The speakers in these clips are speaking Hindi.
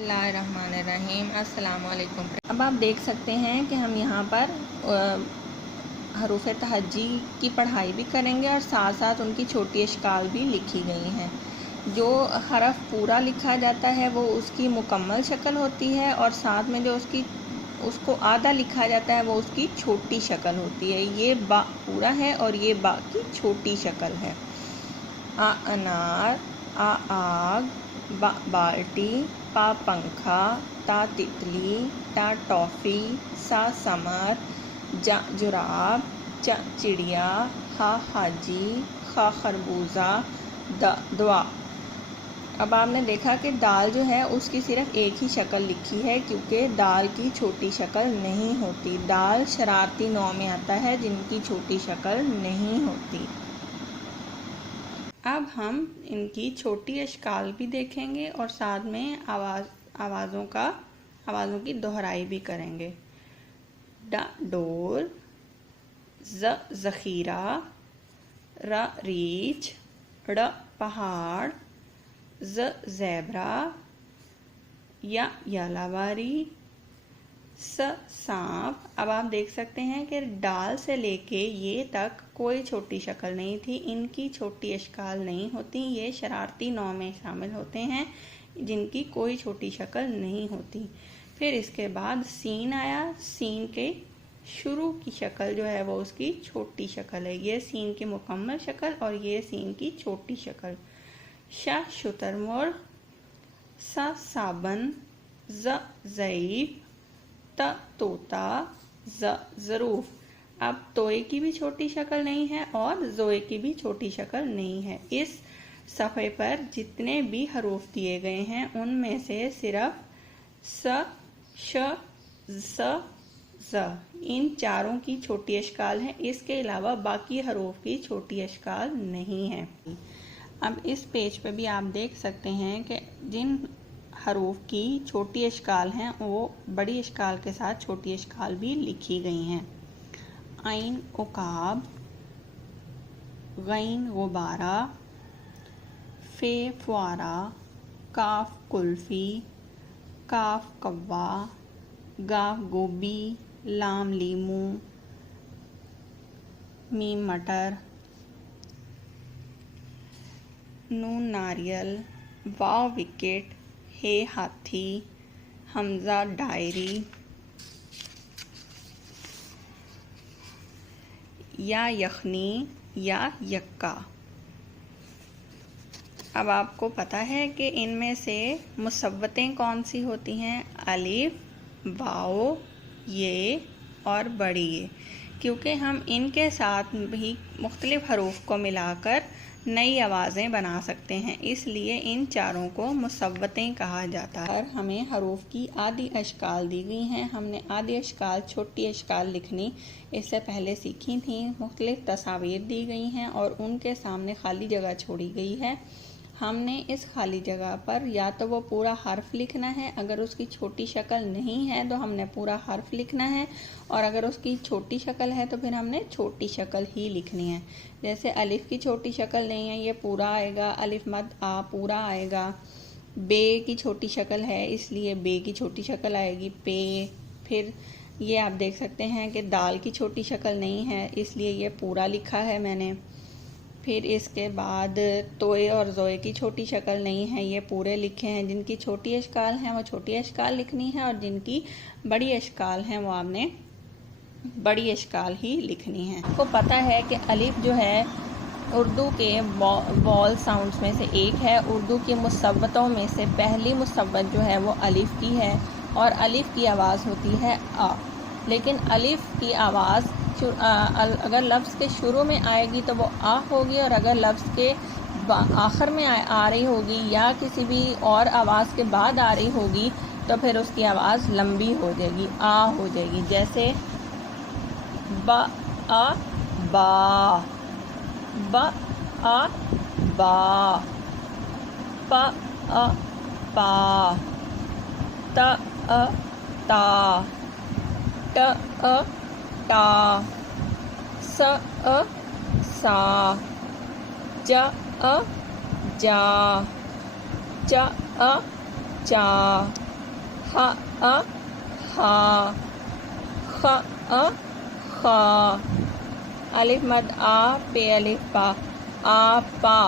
बिस्मिल्लाहिर्रहमानिर्रहीम। अस्सलाम वालेकुम। अब आप देख सकते हैं कि हम यहाँ पर हरूफ तहज्जी की पढ़ाई भी करेंगे और साथ साथ उनकी छोटी अशकाल भी लिखी गई हैं। जो हरफ पूरा लिखा जाता है वो उसकी मुकम्मल शक्ल होती है और साथ में जो उसको आधा लिखा जाता है वो उसकी छोटी शक्ल होती है। ये बा पूरा है और ये बा की छोटी शक्ल है। आ अनार, आ आग, बा बाल्टी, पा पंखा, ता तितली, टा टॉफ़ी, सा समर, जा जुराब, च चिड़िया, हा हाजी, खा खरबूजा, द दुआ। अब आपने देखा कि दाल जो है उसकी सिर्फ़ एक ही शक्ल लिखी है क्योंकि दाल की छोटी शक्ल नहीं होती। दाल शरारती नौ में आता है जिनकी छोटी शक्ल नहीं होती। अब हम इनकी छोटी अशकाल भी देखेंगे और साथ में आवाज़ों की दोहराई भी करेंगे। ड डोर, ज़ ज़ख़ीरा, र रीछ, ड़ पहाड़, ज़ ज़ेब्रा, या यालावारी, स सांप। अब आप देख सकते हैं कि डाल से लेके ये तक कोई छोटी शक्ल नहीं थी। इनकी छोटी अशकाल नहीं होती। ये शरारती नौ में शामिल होते हैं जिनकी कोई छोटी शक्ल नहीं होती। फिर इसके बाद सीन आया। सीन के शुरू की शक्ल जो है वो उसकी छोटी शक्ल है। ये सीन की मुकम्मल शक्ल और ये सीन की छोटी शक्ल। श शुतुरमुर्ग, स साबन, ज़ ज़ईफ़, त तोता, ज़ ज़रूफ़। अब तोए की भी छोटी शक्ल नहीं है और ज़ोए की भी छोटी शक्ल नहीं है। इस सफ़े पर जितने भी हरूफ दिए गए हैं उनमें से सिर्फ स, श, स, ज़ इन चारों की छोटी अशकाल है। इसके अलावा बाकी हरूफ की छोटी अशकाल नहीं है। अब इस पेज पे भी आप देख सकते हैं कि जिन हरूफ की छोटी अशकाल हैं वो बड़ी अशकाल के साथ छोटी अशकाल भी लिखी गई हैं। आइन उकाब, गैन गुब्बारा, फे फुआरा, काफ कुल्फ़ी, काफ कव्वा, गाफ गोभी, लाम लीमू, मीम मटर, नून नारियल, वाव विकेट, हे हाथी, हमज़ा डायरी, या यखनी, या यक्का। अब आपको पता है कि इनमें से मुसव्वतें कौन सी होती हैं? अलिफ, वाओ, ये और बड़ी ये। क्योंकि हम इनके साथ भी मुख्तलिफ हरूफ को मिलाकर नई आवाज़ें बना सकते हैं, इसलिए इन चारों को मुसव्वतें कहा जाता है। हमें हरूफ की आधी अशकाल दी गई हैं। हमने आधी अशकाल छोटी अशकाल लिखनी इससे पहले सीखी थी। मुख्तलिफ तस्वीर दी गई हैं और उनके सामने खाली जगह छोड़ी गई है। हमने इस खाली जगह पर या तो वो पूरा हर्फ लिखना है, अगर उसकी छोटी शक्ल नहीं है तो हमने पूरा हर्फ लिखना है, और अगर उसकी छोटी शक्ल है तो फिर हमने छोटी शक्ल ही लिखनी है। जैसे अलिफ की छोटी शक्ल नहीं है, ये पूरा आएगा, अलिफ मद आ पूरा आएगा। बे की छोटी शक्ल है इसलिए बे की छोटी शक्ल आएगी, पे। फिर ये आप देख सकते हैं कि दाल की छोटी शक्ल नहीं है इसलिए ये पूरा लिखा है मैंने। फिर इसके बाद तोए और ज़ोए की छोटी शक्ल नहीं है, ये पूरे लिखे हैं। जिनकी छोटी अशकाल हैं वो छोटी अशकाल लिखनी है और जिनकी बड़ी अशकाल हैं वो आपने बड़ी अशकाल ही लिखनी है। आपको पता है कि अलिफ जो है उर्दू के वॉल साउंड्स में से एक है। उर्दू की मुसव्वतों में से पहली मुसव्वत जो है वो अलिफ की है और अलिफ की आवाज़ होती है आ। लेकिन अलिफ की आवाज़ अगर लफ्ज़ के शुरू में आएगी तो वो आ होगी, और अगर लफ्ज़ के आखिर में आ रही होगी या किसी भी और आवाज़ के बाद आ रही होगी तो फिर उसकी आवाज़ लंबी हो जाएगी, आ हो जाएगी। जैसे ब आ बा, ब आ बा, प अ पा, त अ ता, ट अ टा, स अ सा, ज अ जा, च अ चा, ह अ हा, ख अ खा, अलिफ मद आ पे अलिफ पा, आ पा,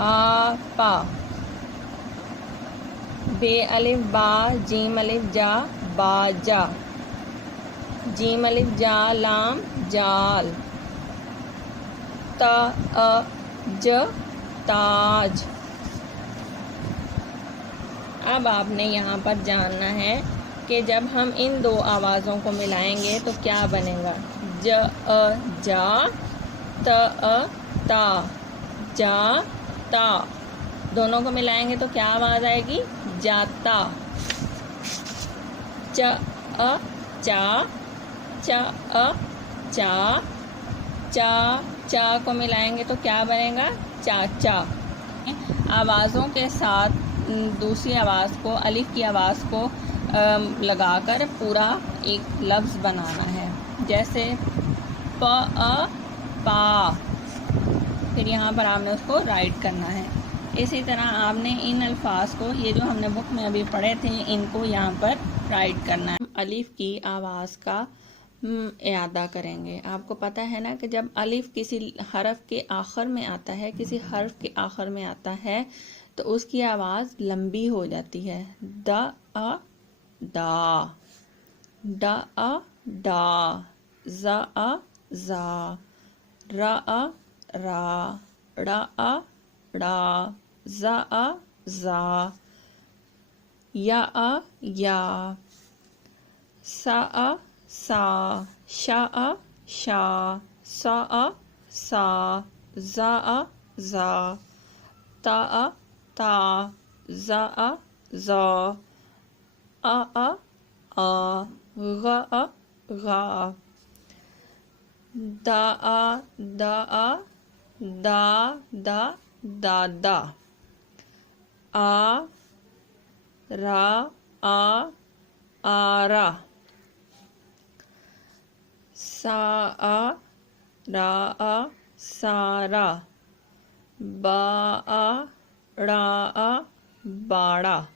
आ पा, बे अलिफ बा जीम अलिफ जा, बाजा, जीम अलिफ जा लाम जाल, ता अ ज ताज। अब आपने यहाँ पर जानना है कि जब हम इन दो आवाज़ों को मिलाएंगे तो क्या बनेगा। ज अ जा, त अ ता, जा ता। दोनों को मिलाएंगे तो क्या आवाज़ आएगी, जाता। च अ चा, च अ चा, चा चा को मिलाएंगे तो क्या बनेगा, चाचा। आवाज़ों के साथ दूसरी आवाज़ को, अलिफ की आवाज़ को लगाकर पूरा एक लफ्ज़ बनाना है। जैसे प अ पा, फिर यहाँ पर आपने उसको राइट करना है। इसी तरह आपने इन अल्फाज को, ये जो हमने बुक में अभी पढ़े थे, इनको यहाँ पर राइट करना है। अलिफ की आवाज़ का इयादा करेंगे। आपको पता है ना कि जब अलिफ किसी हरफ के आखिर में आता है, किसी हर्फ के आखिर में आता है तो उसकी आवाज़ लंबी हो जाती है। द अ दा, ड अ डा, ज अ जा, र अ रा, ड़ अ ड़ा, ज अ जा, या अ या, सा अ सा, शा अ शा, सा अ सा, जा अ जा, ता अ ता, जा अ जा, अ आ, ग अ गा, दा आ दा आ, दा दा दादा, आ रा आ आरा, सा आ रा आ सारा, बा आ ड़ा आ बाड़ा।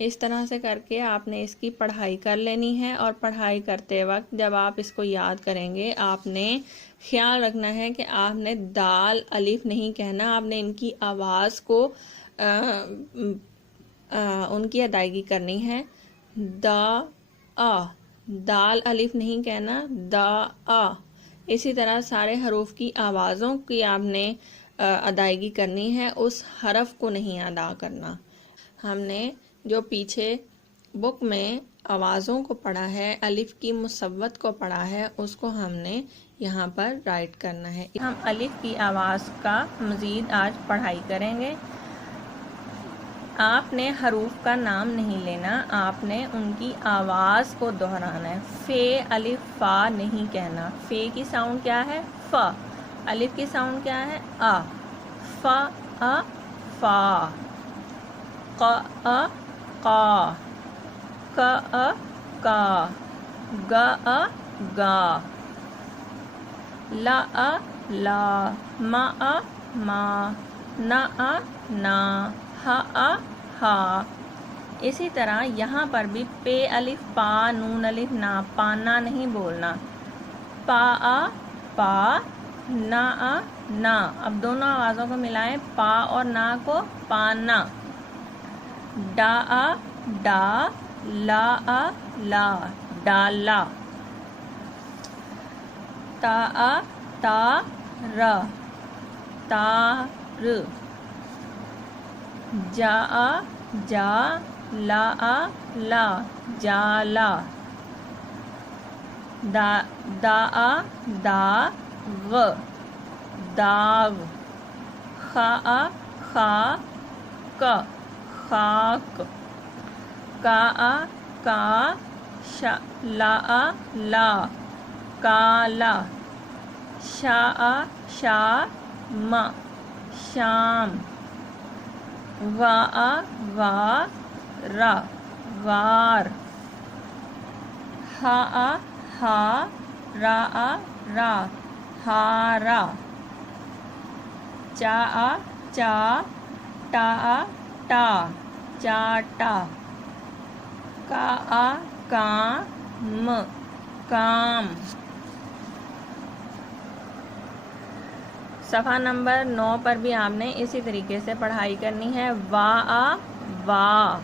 इस तरह से करके आपने इसकी पढ़ाई कर लेनी है। और पढ़ाई करते वक्त जब आप इसको याद करेंगे, आपने ख्याल रखना है कि आपने दाल अलिफ नहीं कहना, आपने इनकी आवाज़ को उनकी अदायगी करनी है। दा आ, दाल अलिफ नहीं कहना, दा आ। इसी तरह सारे हरूफ की आवाज़ों की आपने अदायगी करनी है, उस हरफ को नहीं अदा करना। हमने जो पीछे बुक में आवाज़ों को पढ़ा है, अलिफ की मुसव्वत को पढ़ा है, उसको हमने यहाँ पर राइट करना है। हम अलिफ की आवाज़ का मज़ीद आज पढ़ाई करेंगे। आपने हरूफ का नाम नहीं लेना, आपने उनकी आवाज़ को दोहराना है। फे अलिफ फ़ा नहीं कहना। फे की साउंड क्या है, फ़। अलिफ की साउंड क्या है, आ। फ़ अ फ़ा, क अ का, क अ का, ग अ गा, ल अ ला, म अ मा, न अ ना, ह अ हा। इसी तरह यहाँ पर भी पे अलिफ पा, नून अलिफ ना, पाना नहीं बोलना। पा आ पा, ना आ ना। अब दोनों आवाज़ों को मिलाएं, पा और ना को, पाना। डा आ डा, ला आ ला, डाला। ता आ ता, र, तार। जा आ जा, ला आ ला, जाला। दा आ दा, ग, दाग। खा आ खा, क, खाक। का आ का, ला आ ला, काला। शा आ शा, म, शाम। वा आ वा, रा, वार। हा आ हा, रा आ रा, हारा। चा आ चा, टा आ टा, चाटा। काम, काम। सफ़ा नंबर 9 पर भी आपने इसी तरीके से पढ़ाई करनी है। वा, वा,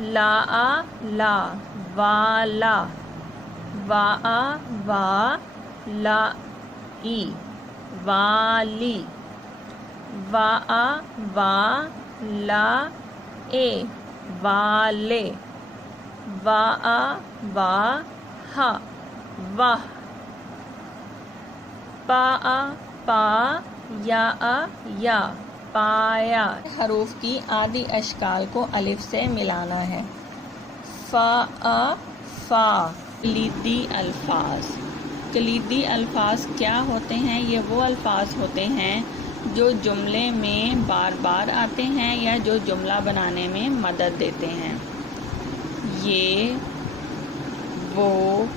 ला, वाला, वा, ला, ई, वाली, वा, ला, ए, वाले, वा, हा, वाह, पा, या, पाया। हरूफ की आदि अशकाल को अलिफ से मिलाना है। फा। कलीदी अल्फाज। कलीदी अल्फाज क्या होते हैं? ये वो अल्फाज होते हैं जो जुमले में बार बार आते हैं या जो जुमला बनाने में मदद देते हैं। ये, वो,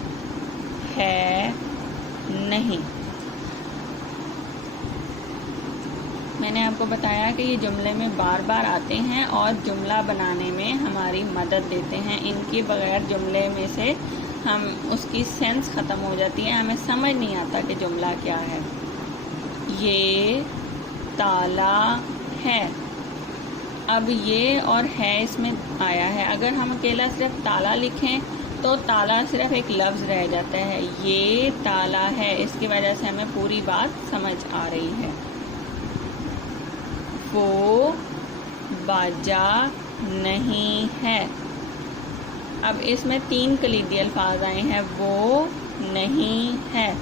है, नहीं। मैंने आपको बताया कि ये जुमले में बार बार आते हैं और जुमला बनाने में हमारी मदद देते हैं। इनके बगैर जुमले में से हम उसकी सेंस ख़त्म हो जाती है, हमें समझ नहीं आता कि जुमला क्या है। ये ताला है। अब ये और है इसमें आया है। अगर हम अकेला सिर्फ ताला लिखें तो ताला सिर्फ एक लफ्ज़ रह जाता है। ये ताला है, इसकी वजह से हमें पूरी बात समझ आ रही है। वो बाजा नहीं है। अब इसमें 3 कलीदी अल्फाज आए हैं। वो नहीं है।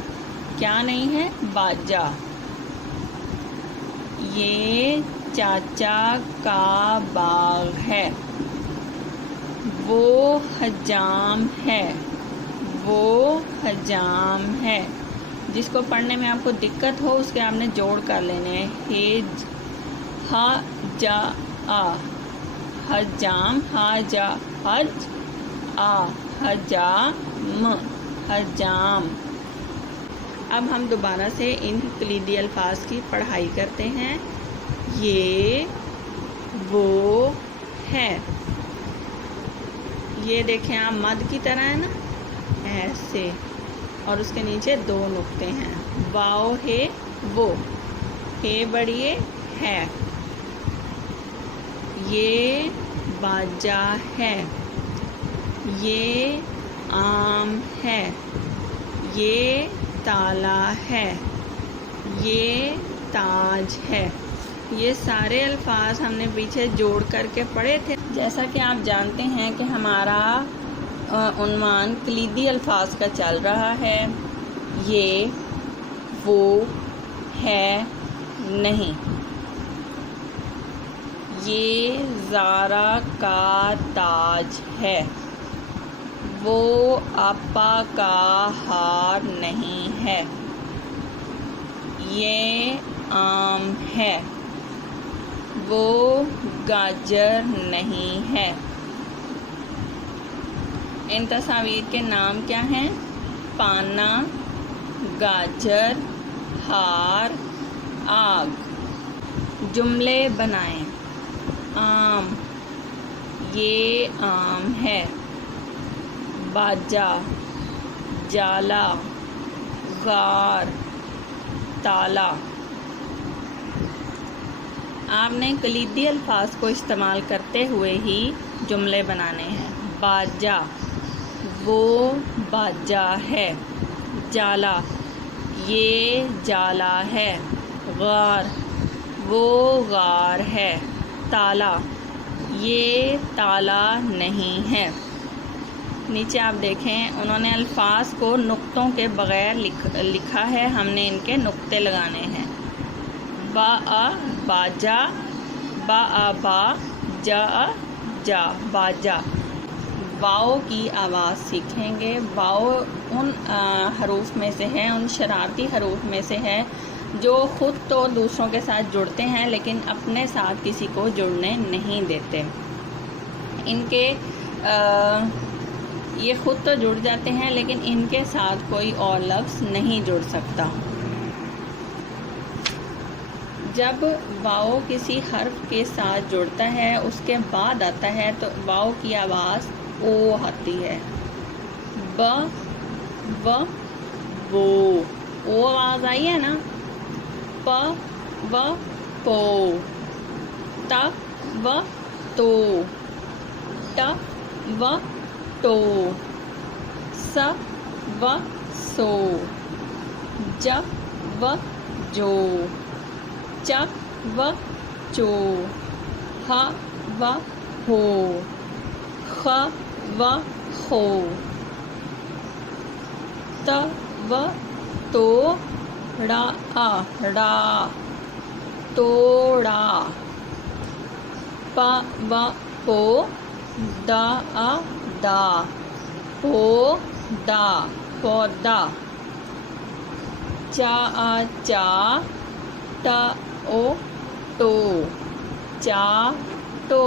क्या नहीं है? बाजा। ये चाचा का बाग है। वो हजाम है। वो हजाम है। जिसको पढ़ने में आपको दिक्कत हो उसके आपने जोड़ कर लेने हैं। हेज, हा, जा, आ, हजाम, हा, जा, हज, आ, हजाम, हजाम। अब हम दोबारा से इन कलीदी अल्फाज की पढ़ाई करते हैं। ये, वो, है। ये देखें आप, मद की तरह है ना, ऐसे, और उसके नीचे 2 नुक्ते हैं। वाओ, है, वो, हे बढ़िए, है। ये बाजा है। ये आम है। ये ताला है। ये ताज है। ये सारे अल्फाज हमने पीछे जोड़ करके पढ़े थे। जैसा कि आप जानते हैं कि हमारा उन्वान कलीदी अल्फाज का चल रहा है। ये, वो, है, नहीं। ये ज़ारा का ताज है। वो आपा का हार नहीं है। ये आम है। वो गाजर नहीं है। इन तस्वीर के नाम क्या हैं? पाना, गाजर, हार, आग। जुमले बनाएं। आम, ये आम है। बाजा, जाला, गार, ताला। आपने कलीदी अल्फाज को इस्तेमाल करते हुए ही जुमले बनाने हैं। बाजा, वो बाजा है। जाला, ये जाला है। गार, वो गार है। ताला, ये ताला नहीं है। नीचे आप देखें उन्होंने अल्फाज को नुक्तों के बगैर लिखा है, हमने इनके नुक्ते लगाने हैं। बा, बाजा, बा, बा, जा, जा, बाजा। वाओ की आवाज़ सीखेंगे। वाओ उन हरूफ में से है, उन शरारती हरूफ में से है जो ख़ुद तो दूसरों के साथ जुड़ते हैं लेकिन अपने साथ किसी को जुड़ने नहीं देते। इनके ये ख़ुद तो जुड़ जाते हैं लेकिन इनके साथ कोई और लफ्ज़ नहीं जुड़ सकता। जब वाओ किसी हर्फ के साथ जुड़ता है, उसके बाद आता है, तो वाओ की आवाज़ ओ आती है। ब, व, वो, ओ आवाज़ आई है ना। प, व, पो, त, व, तो, ट, व, टो, स, व, सो, ज, व, जो, च, व, चो, ह, व, हो, ख, व, खो, त, व, तो, ड़ा, ड़ा, तोड़ा, प, व, पो, द, दा, पौधा, पौधा, चा, चा, ट, ओ, टो, चाटो,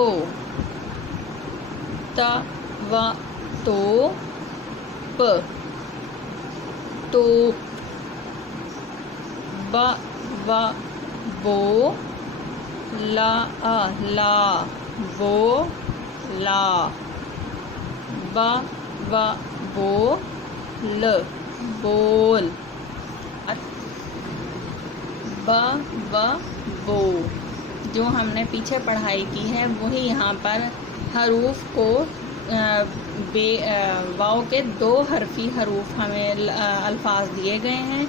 त, व, तो, प, तोप, ब, व, बो, ला, ला, बो, ला, ब, व, बो, ल, बोल, ब, व, बो। जो हमने पीछे पढ़ाई की है वही यहाँ पर हरूफ को वाव के 2 हरफी हरूफ हमें अल्फाज दिए गए हैं।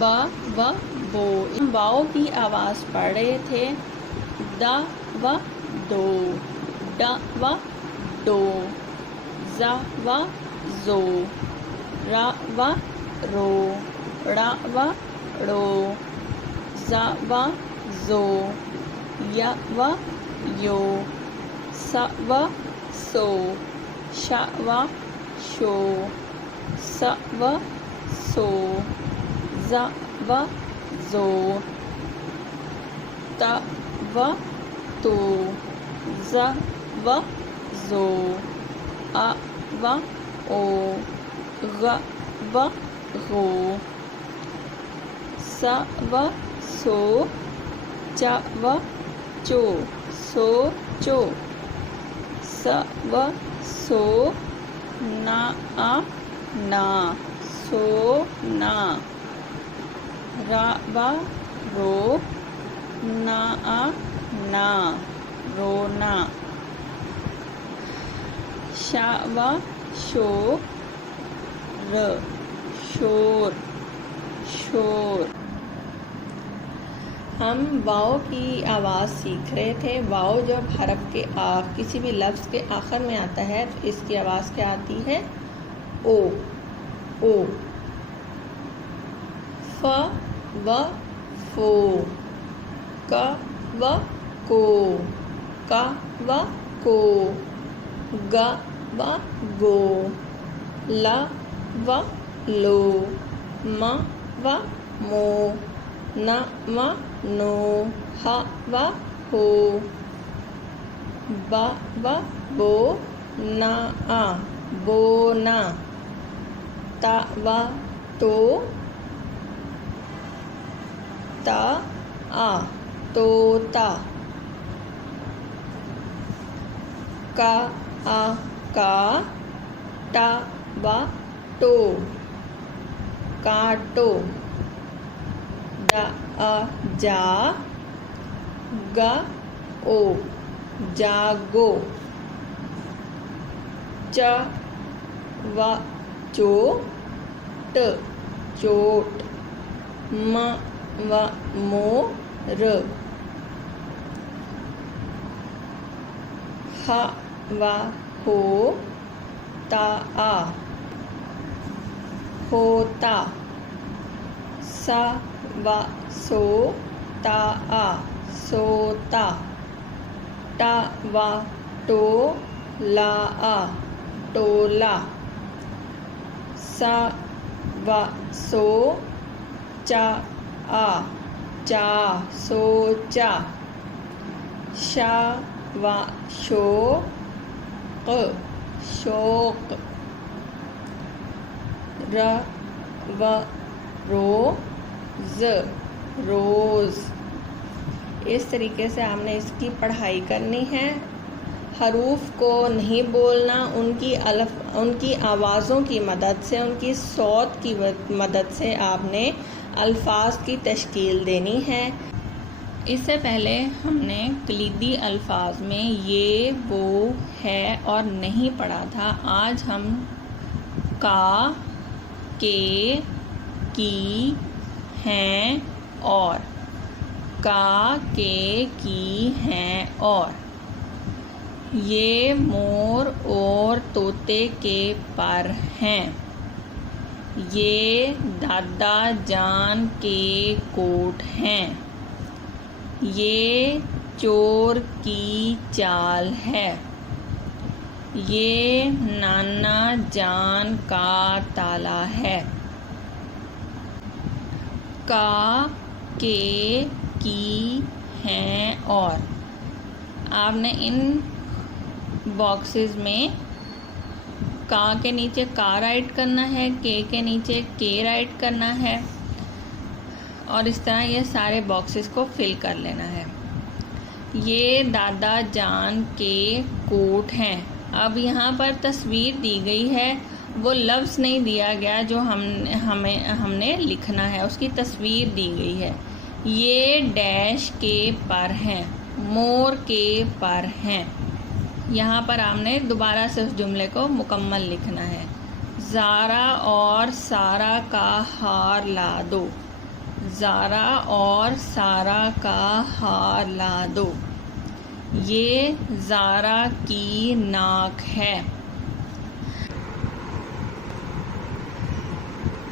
ब, व, बो। वाव की आवाज़ पढ़ रहे थे। द, व, दो, ड, व, डो, ज, व, जो, र, व, रो, ड़, व, ड़ो, ज, व, जो, य, व, यो, स, व, सो, श, व, शो, स, व, सो, ज, व, जो, त, व, तो, ज, व, जो, अ, व, ओ, ग, व, गो, स, व, सो, च, व, चो, सो, चो, स, व, सो, ना, ना, सो, ना, र, व, रो, ना, ना, रोना, श, व, शो, र, शोर, शोर। हम वाव की आवाज़ सीख रहे थे। वाव जब हरफ के किसी भी लफ्ज़ के आखिर में आता है तो इसकी आवाज़ क्या आती है? ओ, ओ। फ, व, फो, क, व, को, क, व, को, ग, व, गो, ल, व, लो, म, व, मो, न, व, नो, ह, व, हो, ब, व, बो, ना, बोना, त, व, तो, त, तोता, का, का, ट, व, टो, काटो, ड, जा, ग, ओ, जागो, च, व, चो, ट, चोट, म, व, मो, र, ह, व, हो, ता, होता, स, व, सो, ता, सोता, ट, व, टो, ला, टोला, स, व, सो, च, चा, सोचा, श, व, शो, क, शोक, र, व, रो, ज, रोज, इस तरीके से आपने इसकी पढ़ाई करनी है। हरूफ को नहीं बोलना, उनकी आवाज़ों की मदद से, उनकी सौत की मदद से आपने अल्फाज की तश्कील देनी है। इससे पहले हमने कलीदी अल्फाज में ये, वो, है और नहीं पढ़ा था। आज हम का, के, की, हैं और, का, के, की, हैं और, ये मोर और तोते के पर हैं, ये दादा जान के कोट हैं, ये चोर की चाल है, ये नाना जान का ताला है। का, के, की, हैं और, आपने इन बॉक्सेस में का के नीचे का राइट करना है, के नीचे के राइट करना है और इस तरह ये सारे बॉक्सेस को फिल कर लेना है। ये दादा जान के कोट हैं। अब यहाँ पर तस्वीर दी गई है, वो लफ्ज़ नहीं दिया गया जो हमने लिखना है, उसकी तस्वीर दी गई है। ये डैश के पर हैं, मोर के पर हैं। यहाँ पर आपने दोबारा से उस जुमले को मुकम्मल लिखना है। ज़ारा और सारा का हार ला दो, ज़ारा और सारा का हार ला दो। ये ज़ारा की नाक है।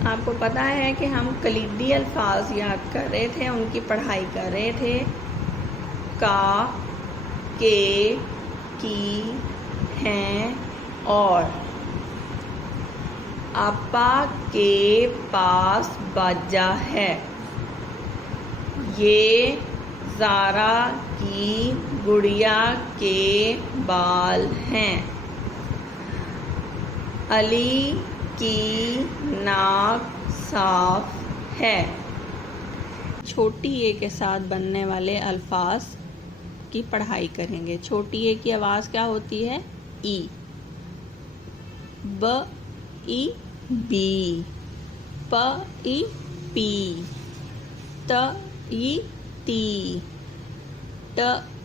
आपको पता है कि हम कलीदी अल्फाज याद कर रहे थे, उनकी पढ़ाई कर रहे थे। का, के, की, हैं और, आपा के पास बाजा है, ये ज़ारा की गुड़िया के बाल हैं, अली की नाक साफ है। छोटी ए के साथ बनने वाले अल्फाज की पढ़ाई करेंगे। छोटी ए की आवाज़ क्या होती है? ई। ब ई बी, प ई पी, त ई ती, ट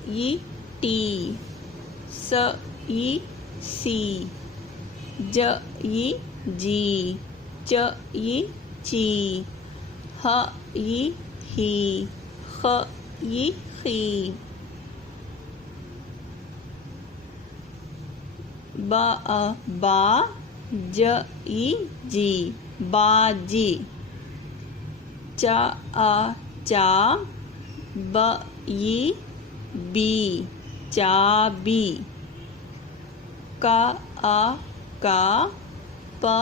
ई टी, स ई सी, ज ई जी, च ई ची, ह ई ही, ख ई खी, बा बा, ज ई जी, बाजी, चा चा, ब ई बी, चाबी, का का, प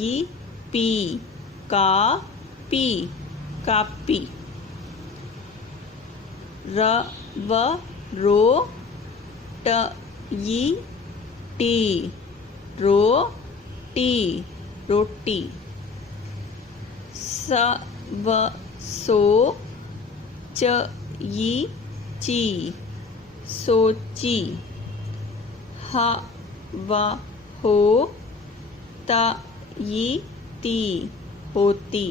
ई पी, कापी, कापी, र व रो, ट ई टी, रोटी, रोटी, स व सो, च ई ची, सोची, ह व हो, त ई ती, होती।